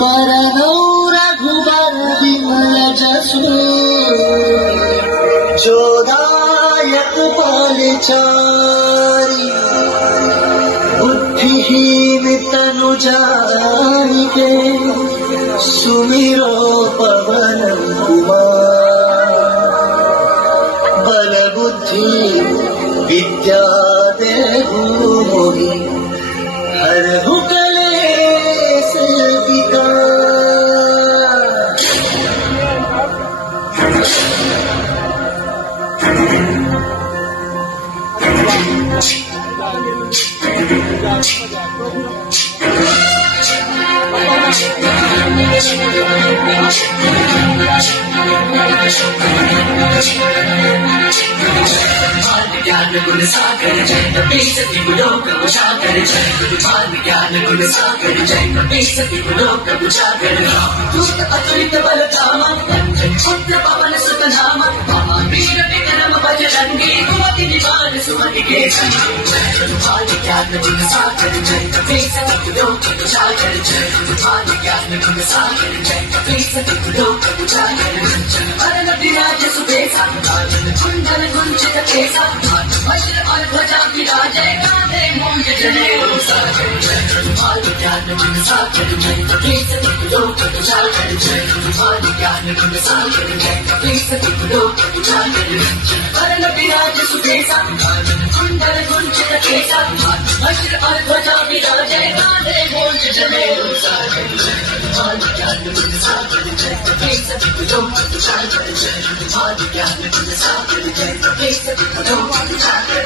परनौ रघुबर विमल जसु जोदायक पालचारी बुद्धिहीन तनु जानिके सुमिरो पवन कुमार बल बुद्धि विद्या देहु मोहि हरहु कलेश विकार। ज्ञान गुण सागर जय कपी सती गुलोक उजागर जय गुरुमान ज्ञान गुण सागर जय कपी सती गुलोक उजागर दूत अतुलित बल धामा अंजन पुत्र पवन सुत नाम वीर विक्रम बजरंगी कुमति निवार सुमति के संग गुरुमान ज्ञान गुण सागर जय कपी सती गुलोक उजागर जय गुरुमान ज्ञान गुण सागर जय कपी सती गुलोक उजागर वरण विराज सुबेसा कुंडल कुंचित केसा वज्र और ध्वजा विराजे कांधे मूंज जनेऊ सागर जय गुरुमान ज्ञान गुण सागर जय कपी सती गुलोक उजागर जय गुरुमान ज्ञान गुण सागर जय कपी सती गुलोक उजागर वरण विराज सुबेसा कुंडल कुंचित केसा वज्र और ध्वजा विराजे कांधे मूंज जनेऊ सागर जय गुरुमान ज्ञान गुण सागर जय कपी सती गुलोक उजागर जय गुरुमान ज्ञान गुण सागर जय कपी सती गुलोक उजागर।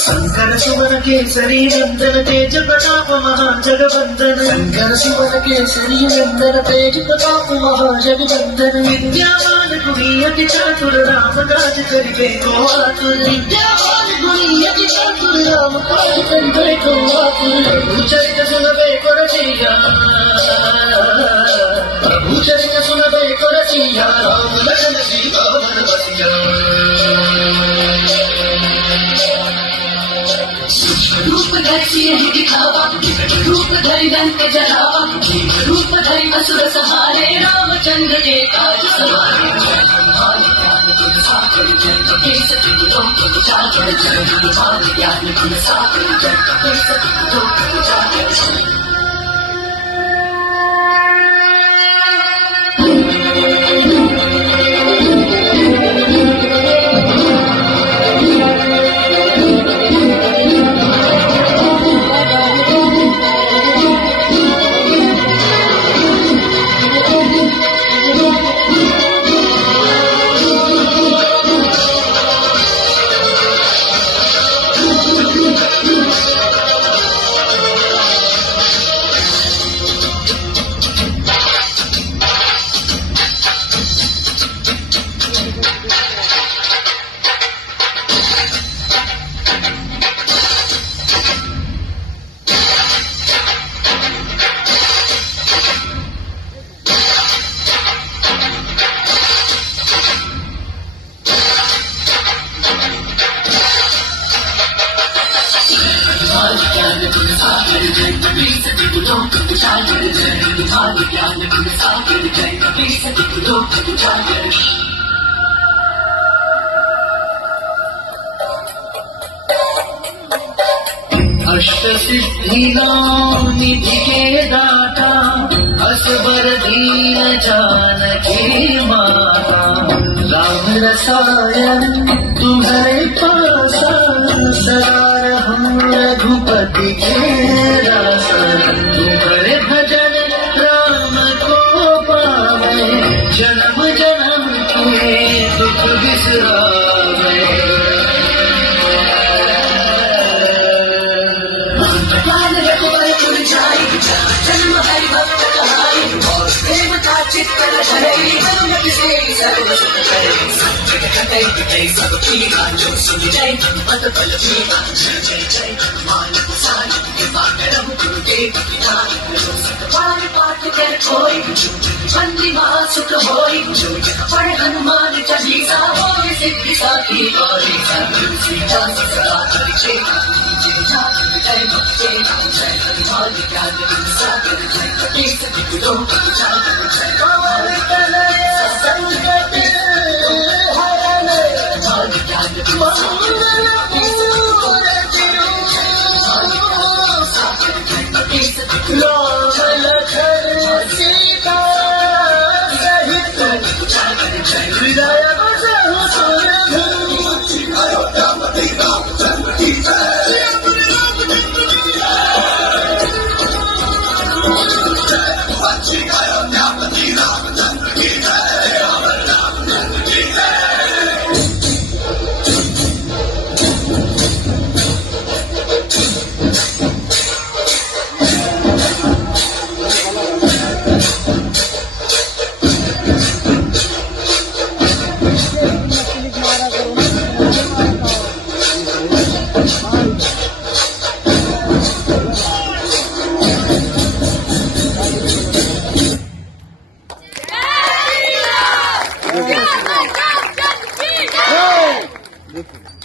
शंकर सुमन केसरी नंदन तेज प्रताप महाजगवंदन शंकर सुमन केसरी नंदन तेज प्रताप महाजगवंदन विद्यावान गुणी अति चातुर राम काज करिबे को आतुर विद्यावान गुणी अति चातुर राम काज करिबे को आतुर प्रभु चरित सुनबे को रसिया प्रभु चरित सुनबे को रसिया राम लखन सीता मन बसिया। रूप धरि सिंह दिखावा रूप धरि लंक जलावा रूप धरि असुर सहारे रामचंद्र के काज सवारे गुरुमान ज्ञान गुण सागर जय कपी सती गुलोक उजागर जय गुरुमान ज्ञान गुण सागर जय कपी सती गुलोक उजागर। ज्ञान गुण सागर जय कपी सती गुलोक उजागर जय गुरुमान ज्ञान गुण सागर जय कपी सती गुलोक उजागर। अष्ट सिद्धि निधि के दाता असबर दीन जानकी माता राम रसायन तुम्हारे पासा सदा रहूं रघुपति के दासा तुम्हारे भजन राम को पावे जन्म जन्म के दुख बिसरावे। जन्म हरि भक्त कहाई और प्रेम का चित्त रचई अनुमति से सर्व सुख करे जग कटई पिटई सब पीरा जो सुन जय पद बल पीरा जय जय जय मान कुसाई कृपा करम गुरु देव पिताई सतपाल पाठ कर कोई बंदी मां सुख होई जो पढ़ हनुमान चालीसा होय सिद्धि साखी गौरी सब सीता सदा परिचय जय जय जय हनुमान ज्ञान गुण सागर जय कपीस तिहु लोक उजागर जय पवन तनय संकट हरण हनुमान ज्ञान गुण सागर कपीस तिहु राम लखन सीता सहित उजागर जय हृदय बसहु सुरभि देखो